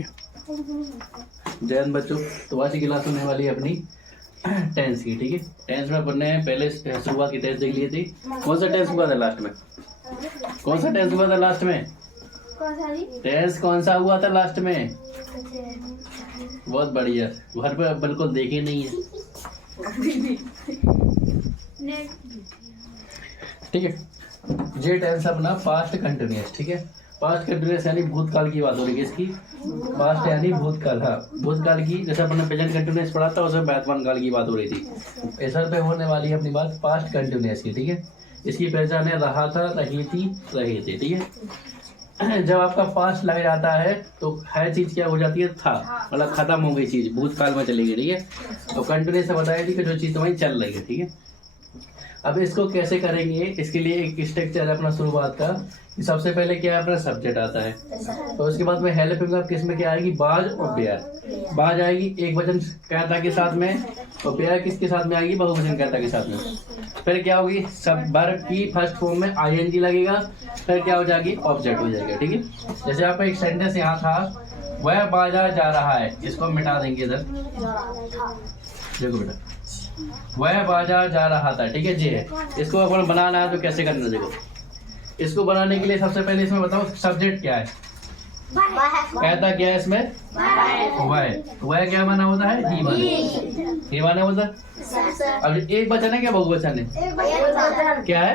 है। जय हिंद बच्चों। तो आज की क्लास होने वाली है अपनी टेंस की। ठीक है, टेंस में अपन ने पहले शुरुआत की टेंस देख लिए थे। कौन सा टेंस हुआ था लास्ट में? कौन सा टेंस हुआ था लास्ट में? टेंस कौन सा हुआ था लास्ट में? बहुत बढ़िया, घर पे बिल्कुल देखे नहीं है। ठीक है, ये टेंस अपना पास्ट कंटिन्यूअस। ठीक है, पास्ट कंटिन्यूअस यानी भूतकाल की बात हो रही है इसकी। पास्ट यानी भूतकाल। हाँ, भूतकाल की, जैसे अपने प्रेजेंट कंटिन्यूअस पढ़ा था उसमें वर्तमान काल की बात हो रही थी। ऐसा पे होने वाली है अपनी बात पास्ट कंटिन्यूअस की। ठीक है, इसकी पहचान है रहा था, रही थी, रहे थे। ठीक है, जब आपका पास्ट लग जाता है तो हर चीज क्या हो जाती है? था, मतलब खत्म हो गई चीज, भूतकाल में चली गई। ठीक है, तो कंटिन्यूअस से बताया थी कि जो चीज तुम्हारी चल रही है। ठीक है, अब इसको कैसे करेंगे, इसके लिए एक स्ट्रक्चर है अपना शुरुआत का। सबसे पहले क्या है, अपना सब्जेक्ट आता है, तो उसके बाद में हेल्पिंग वर्ब किस में क्या आएगी? बाज और बेयर। बाज आएगी एक वचन कर्ता के साथ में, और बेयर किसके साथ में आएगी? बहुवचन कर्ता के साथ में। फिर क्या होगी? सब वर्ब की फर्स्ट फॉर्म में आईएनजी लगेगा, फिर क्या हो जाएगी? ऑब्जेक्ट हो जाएगा। ठीक है, जैसे आपका एक सेंटेंस यहाँ था, वह बाजार जा रहा है, इसको हम मिटा देंगे इधर। देखो बेटा, वह बाजार जा रहा था। ठीक है जी, है इसको अपन बनाना है तो कैसे करना? देखो, इसको बनाने के लिए सबसे पहले इसमें बताओ सब्जेक्ट क्या है, कहता क्या है इसमें? वह क्या माना होता है? ही माना। ही माना होता है। अब एक वचन है क्या बहुवचन है? क्या है?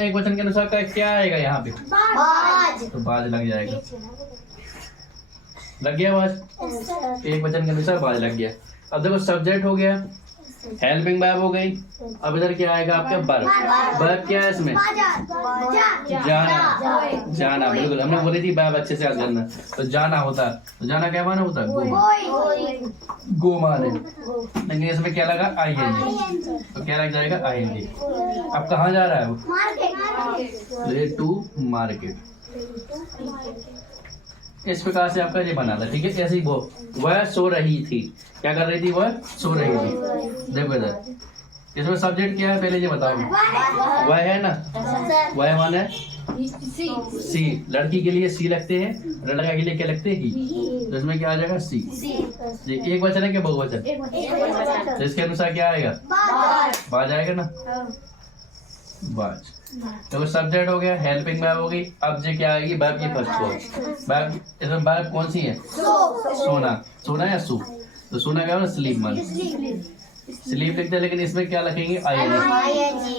एक वचन के अनुसार क्या आएगा यहाँ पे? तो बाज लग जाएगा। लग गया बाज? एक वचन के अनुसार बाज लग गया। अब देखो, सब्जेक्ट हो गया, हेल्पिंग वर्ब हो गई। अब इधर क्या आएगा आपका? वर्ब। वर्ब क्या है इसमें? जाना। जाना, बिल्कुल हमने बोली थी वर्ब अच्छे से याद करना। तो जाना होता, तो जाना क्या माना होता? गो। गो माने, लेकिन इसमें क्या लगा? आईएनजी। तो क्या लग जाएगा? आईएनजी। अब कहाँ जा रहा है वो? To market. इस प्रकार से आपका ये बना था। ठीक है, ऐसे ही वह सो रही थी। क्या कर रही थी? वह सो रही थी। देखो इधर, इसमें सब्जेक्ट क्या है पहले ये बताओ। वह है ना, वह माने सी। लड़की के लिए सी लगते हैं, लड़का के लिए क्या लगते हैं? ही। तो इसमें क्या आ जाएगा? सी। ये एक वचन है क्या बहुवचन? तो इसके अनुसार क्या आएगा? बाज आएगा ना, बाज। तो सब्जेक्ट हो गया, हेल्पिंग वर्ब हो गई। अब ये क्या आएगी? वर्ब की फर्स्ट फॉर्म। वर्ब, इसमें वर्ब कौन सी है? सोना। सोना या सो? तो सोना क्या होगा? स्लीप मान। स्लीप लिखते हैं, लेकिन इसमें क्या लिखेंगे? आईएनजी।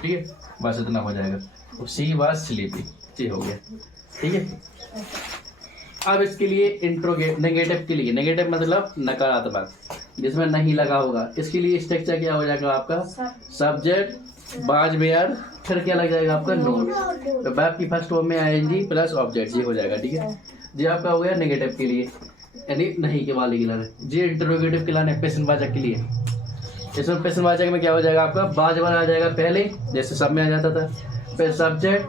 ठीक है, बस इतना हो जाएगा। तो सी वाज स्लीपिंग, ये हो गया। ठीक है, अब इसके लिए नेगेटिव के लिए, नेगेटिव मतलब नकारात्मक, जिसमें नहीं लगा होगा, इसके लिए स्ट्रक्चर क्या हो जाएगा आपका? सब्जेक्ट, बाज बेयर, फिर क्या लग जाएगा आपका? नोट। तो वर्ब की फर्स्ट फॉर्म में आईएनजी प्लस ऑब्जेक्ट, ये हो जाएगा। ठीक है, ये आपका हो गया नेगेटिव के लिए, यानी नहीं के वाले के लिए। ये इंटरोगेटिव के लिए, प्रश्नवाचक के लिए। इसमें प्रश्नवाचक में क्या हो जाएगा आपका? बाज वाला आ जाएगा पहले, जैसे सब में आ जाता था। फिर सब्जेक्ट,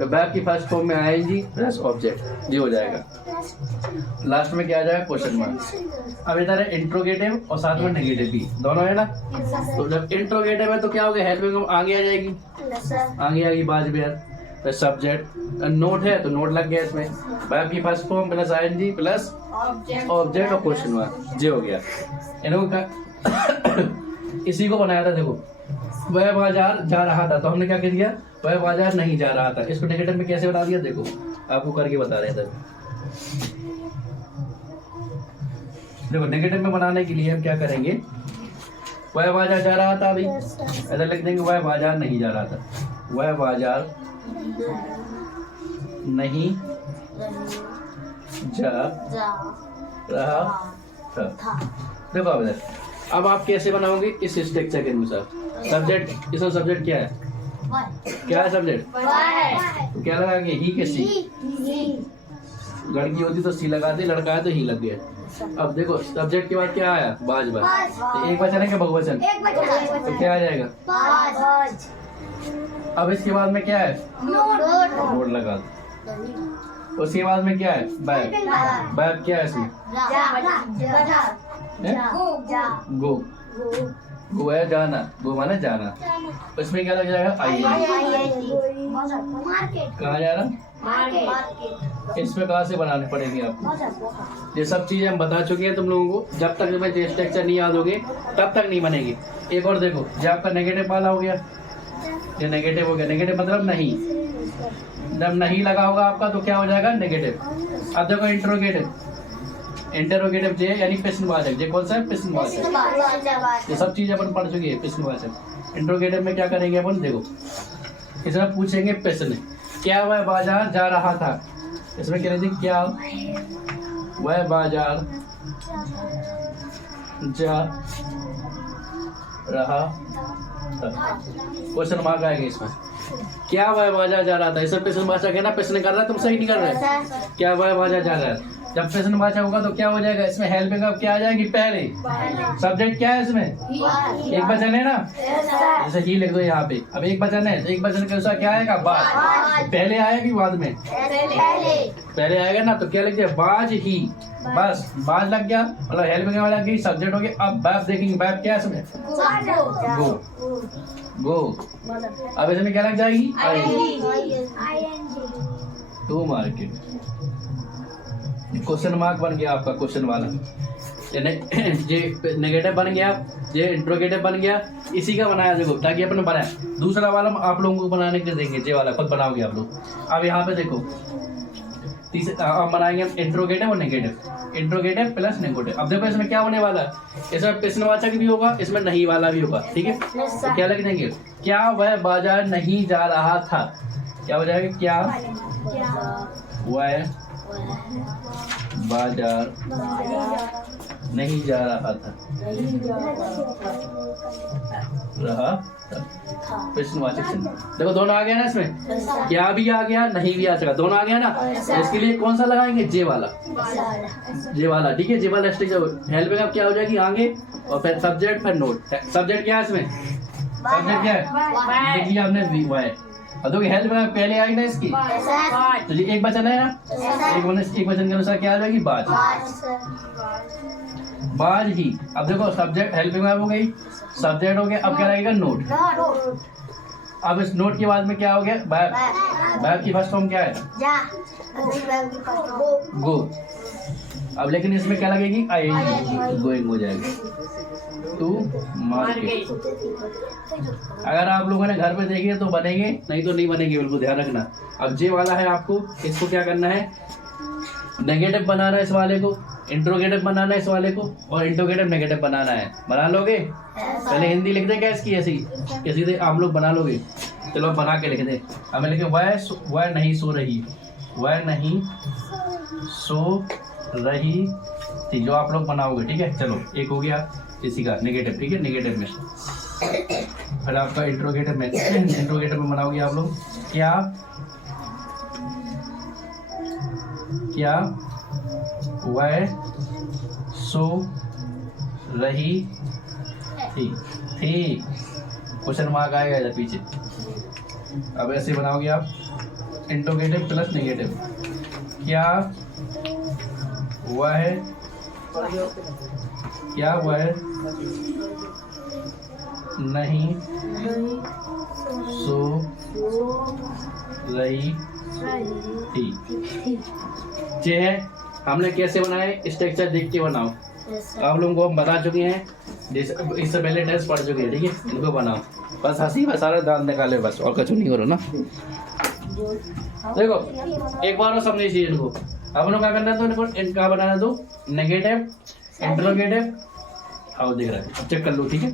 वर्ब की फर्स्ट फॉर्म में आईएनजी प्लस ऑब्जेक्ट, ये हो जाएगा। लास्ट में क्या आ जाएगा? Question mark. अब इधर है इंट्रोगेटिव और साथ में नेगेटिव भी, दोनों है ना। तो जब इंट्रोगेटिव है तो क्या हो गया? हेल्पिंग आगे आ जाएगी, आगे आएगी बाज बेयर। फिर सब्जेक्ट, नोट है तो नोट लग गया इसमें। वर्ब की first form plus ING plus object और क्वेश्चन मार्क, ये हो गया। इसी को बनाया था। देखो, वह बाजार जा रहा था, तो हमने क्या कह दिया? वह बाजार नहीं जा रहा था। इसको नेगेटिव में कैसे बता दिया? देखो, आपको करके बता रहे थे। देखो, नेगेटिव में बनाने के लिए हम क्या करेंगे? वह बाजार जा रहा था, अभी ऐसा लिख देंगे वह बाजार नहीं जा रहा था। वह बाजार नहीं जा रहा था। देखो अब इधर, अब आप कैसे बनाओगे? इस स्ट्रक्चर के अनुसार। सब्जेक्ट, इसमें सब्जेक्ट क्या है? क्या है सब्जेक्ट? तो क्या लगाएंगे? ही के सी। लड़की होती तो सी लगाते, लड़का है तो ही लग गया। अब देखो, सब्जेक्ट के बाद क्या आया? बाज। तो एक वचन है क्या बहुवचन? तो क्या आ जाएगा? अब इसके बाद में क्या है? नोट लगा दो। उसके बाद में क्या है? वर्ब। वर्ब क्या है इसमें? गो। गो है जाना, गो माना जाना। इसमें क्या लग जाएगा? आई। कहाँ जा रहा? इसमें कहाँ से बनाने पड़ेंगे आपको? ये सब चीजें हम बता चुके हैं तुम लोगों को। जब तक तुम्हें ये स्ट्रक्चर नहीं याद होगे तब तक नहीं बनेगी। एक और देखो, जो आपका नेगेटिव वाला हो गया, ये नेगेटिव हो गया। नेगेटिव मतलब नहीं, जब नहीं लगा होगा आपका तो क्या हो जाएगा? नेगेटिव। अब देखो इंट्रोगेटिव, इंटरोगेटिव जे यानी प्रश्नवाचक। जे कौन सा है? प्रश्नवाचक। ये सब चीज अपन पढ़ चुके हैं, प्रश्नवाचक। इंट्रोगेटिव में क्या करेंगे अपन? देखो, इसमें पूछेंगे प्रश्न, क्या वह बाजार जा रहा था? इसमें कह रहे थे क्या वह बाजार जा रहा था। क्वेश्चन मार्क आएगा इसमें। क्या वह बाजार जा रहा था? इसमें प्रश्नवाचक है ना, प्रश्न कर रहा है, तुम सही नहीं कर रहे। क्या वह बाजार जा रहा है? जब प्रश्नवाचक होगा तो क्या हो जाएगा? इसमें हेल्पिंग अब क्या आ जाएगी? पहले। सब्जेक्ट क्या है इसमें? एक वचन है ना, जैसे ही लिख दो यहाँ पे। अब एक वचन है तो एक वचन के अनुसार क्या आएगा? बाज। पहले आएगी बाद में? पहले आएगा ना, तो क्या लिख दिया? बाज ही। बस बाज लग गया, मतलब हेल्पिंग लग गई, सब्जेक्ट हो गया। अब बैप देखेंगे, बैप क्या है इसमें? गो। गो। अब इसमें क्या लग जाएगी? To market. क्वेश्चन मार्क बन गया आपका, क्वेश्चन वाला। ये नेगेटिव बन गया, ये इंट्रोगेटिव बन गया। इसी का बनाया देखो, ताकि अपन बनाए। दूसरा वाला आप लोगों को बनाने के देंगे, जे वाला खुद बनाओगे आप लोग। अब यहाँ पे देखो, अब बनाएंगे इंट्रोगेटिव और नेगेटिव। Interrogative plus negative. अब देखो इसमें क्या होने वाला है? इसमें प्रश्नवाचक भी होगा, इसमें नहीं वाला भी होगा। ठीक है, तो क्या लिख देंगे? क्या वह बाजार नहीं जा रहा था? क्या हो जाएगा? क्या वह बाजार नहीं जा रहा था। प्रश्नवाचक चिन्ह। देखो दोनों आ गया ना इसमें, क्या भी आ गया, नहीं भी आ सका, दोनों आ गया ना। तो इसके लिए कौन सा लगाएंगे? जे वाला। जे वाला, ठीक है। जे वाला स्ट्रक्चर हेल्पिंग अब क्या हो जाएगी? आगे, और फिर सब्जेक्ट, फिर नोट। सब्जेक्ट क्या है इसमें? सब्जेक्ट क्या है? देखिए आपने वाई। और देखो हेल्प में पहले आई ना इसकी, तो ये एक वचन है ना, एक वचन के अनुसार क्या आ जाएगी? बाज। बाज ही। अब देखो सब्जेक्ट हेल्पिंग हो गई, सब्जेक्ट हो गया। अब क्या लगेगा? नोट। अब इस नोट के बाद में क्या हो गया? बैप। बैप की फर्स्ट फॉर्म क्या है? गो। अब लेकिन इसमें क्या लगेगी? आई। गोइंग हो जाएगी। To market. अगर आप लोगों ने घर पे देखी है तो बनेंगे, नहीं तो नहीं बनेंगे, बिल्कुल ध्यान रखना। अब जे वाला है आपको, इसको क्या करना है? नेगेटिव बनाना है इस वाले को, इंट्रोगेटिव बनाना है इस वाले को, और इंट्रोगेटिव नेगेटिव बनाना है। बना लोगे? पहले हिंदी लिख दे क्या इसकी? ऐसी सीधे आप लोग बना लोगे? चलो बना के लिख दे। अब मैं लिखे वह नहीं सो रही। वह नहीं सो रही थी, जो आप लोग बनाओगे। ठीक है, चलो एक हो गया इसी का नेगेटिव। ठीक है, नेगेटिव में फिर आपका इंट्रोगेटिव में, इंट्रोगेटिव में बनाओगे आप लोग। क्या क्या वह सो रही थी? क्वेश्चन मार्क आएगा इधर पीछे। अब ऐसे बनाओगे आप, इंट्रोगेटिव प्लस नेगेटिव। क्या वह नहीं सो रही थी। ये है हमने कैसे बनाए, स्ट्रक्चर देख के बनाओ। आप लोगों को हम बता चुके हैं, इससे पहले टेस्ट पढ़ चुके हैं। ठीक है, इनको बनाओ। बस हंसी बस सारा दांत निकाले बस, और कुछ नहीं करो ना। देखो एक बार और समझिए चीज इनको। अब क्या करना है? तो इनको इनका बनाना दो, नेगेटिव इंट्रोगेटिव। आओ देख रहे हैं, चेक कर लो। ठीक है,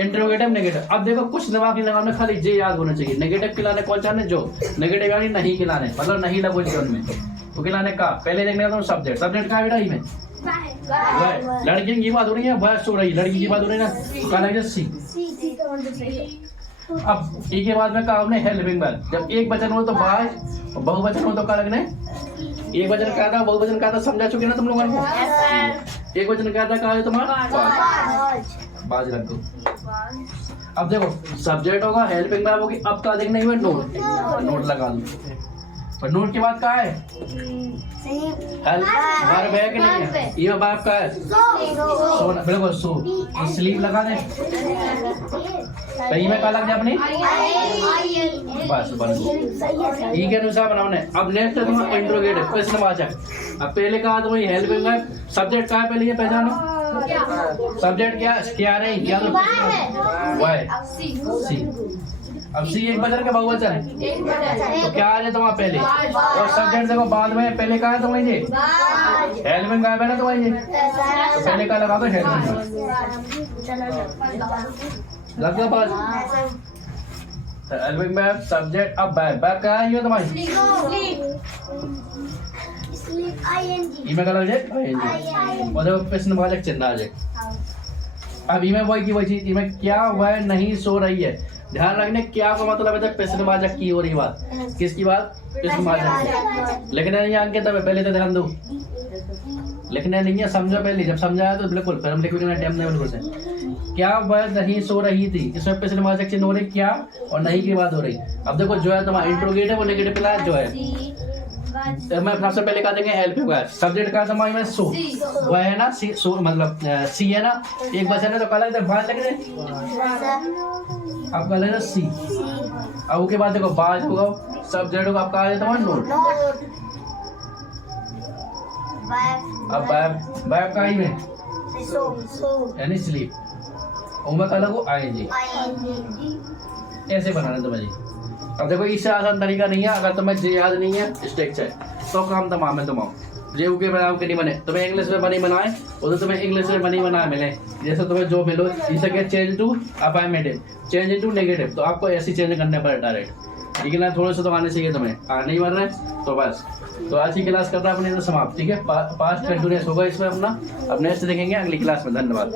इंट्रोगेटिव नेगेटिव। अब देखो कुछ दिमाग नहीं लगाना, खाली जे याद होना चाहिए। नेगेटिव खिलाने कौन चाहने? जो नेगेटिव यानी नहीं खिलाने, मतलब नहीं लगो जीवन में, तो खिलाने का पहले देखने का सब्जेक्ट। सब्जेक्ट का बेटा ही में लड़की की बात हो रही है, वह सो रही, लड़की की बात हो रही है ना, क्या लगे? सी। अब ई के बाद में कहा हमने हेल्पिंग वर्ब। जब एक वचन हो तो बाज, बहुवचन हो तो क्या लगने? एक वचन क्या था, बहुवचन क्या था, समझा चुके ना तुम लोगों को? एक वचन क्या था, कहा है तुम्हारा? बाज रख दो। अब देखो सब्जेक्ट होगा, हेल्पिंग वर्ब होगी। अब क्या देखना है? नोट। नोट लगा दो। पर नोट के बाद कहाँ है? वर्ब है कि नहीं है? ये वर्ब का है सोना, बिल्कुल सो। स्लीप लगा दे, सही में क्या लग जाए अपनी, बस बन गई। ई के अनुसार बनाना है। अब नेक्स्ट है तुम्हारा इंट्रोगेटिव, प्रश्नवाचक। अब पहले कहा तो वही हेल्पिंग वर्ब, सब्जेक्ट कहाँ है पहले ये पहचानो। सब्जेक्ट क्या नहीं, क्या तो वाई सी। अब सी एक बजर का बहुवचन है, तो क्या आ जाए तुम्हारा पहले, और सब्जेक्ट देखो बाद में, पहले कहा तो वही हेल्पिंग वर्ब है ना, तो वही तो पहले का लगा दो हेल्पिंग लग गया बात। हेल्पिंग वर्ब सब्जेक्ट, अब वर्ब क्या है ये तुम्हारी, इमे का लग जाए आईएनजी, और देखो प्रश्नवाचक चिन्ह आ जाए। अब इमे वही की वही चीज, इमे क्या वह नहीं सो रही है। ध्यान रखने क्या का मतलब है, प्रश्नवाचक की हो रही बात, किसकी बात, प्रश्नवाचक। लिखना नहीं है अंकित, पहले तो ध्यान दो, लिखना नहीं है, समझो पहले, जब समझाया तो बिल्कुल, फिर हम लिखने का टाइम नहीं बिल्कुल से। क्या वह नहीं सो रही थी, इसमें प्रश्नवाचक चिन्ह हो रही, क्या और नहीं की बात हो रही। अब देखो जो है तुम्हारा इंट्रोगेटिव और नेगेटिव क्लास जो है, तो मैं सबसे पहले कहा देंगे हेल्पिंग वर्ब, सब्जेक्ट का समाज में सो, वह है ना सी, सो मतलब सी है ना, एक बचन है तो कल है बात लग रहे, अब कल है सी। अब उसके बाद देखो बाद होगा सब्जेक्ट होगा, आपका आ जाता है नोट। अब वर्ब का ही में यानी स्लीप, उम्र का लगो आईएनजी, ऐसे बनाना तुम्हें जी। अब देखो इससे आसान तरीका नहीं है, अगर तुम्हें जे याद नहीं है स्ट्रक्चर तो काम तमाम है तुम जे के बनाओ के नहीं बने, तुम्हें इंग्लिश में बनी बनाए वो तो तुम्हें इंग्लिश में बनी बनाए मिले, जैसे तुम्हें जो मिलो इसे क्या change to affirmative, change into negative, तो आपको ऐसे चेंज करने पड़े डायरेक्ट, लेकिन ना थोड़े से तो आने चाहिए तुम्हें, नहीं बन रहे तो बस। तो आज की क्लास करना अपने तो समाप्त, ठीक है, पास्ट कंटिन्यूस होगा इसमें अपना, अब नेक्स्ट देखेंगे अगली क्लास में। धन्यवाद।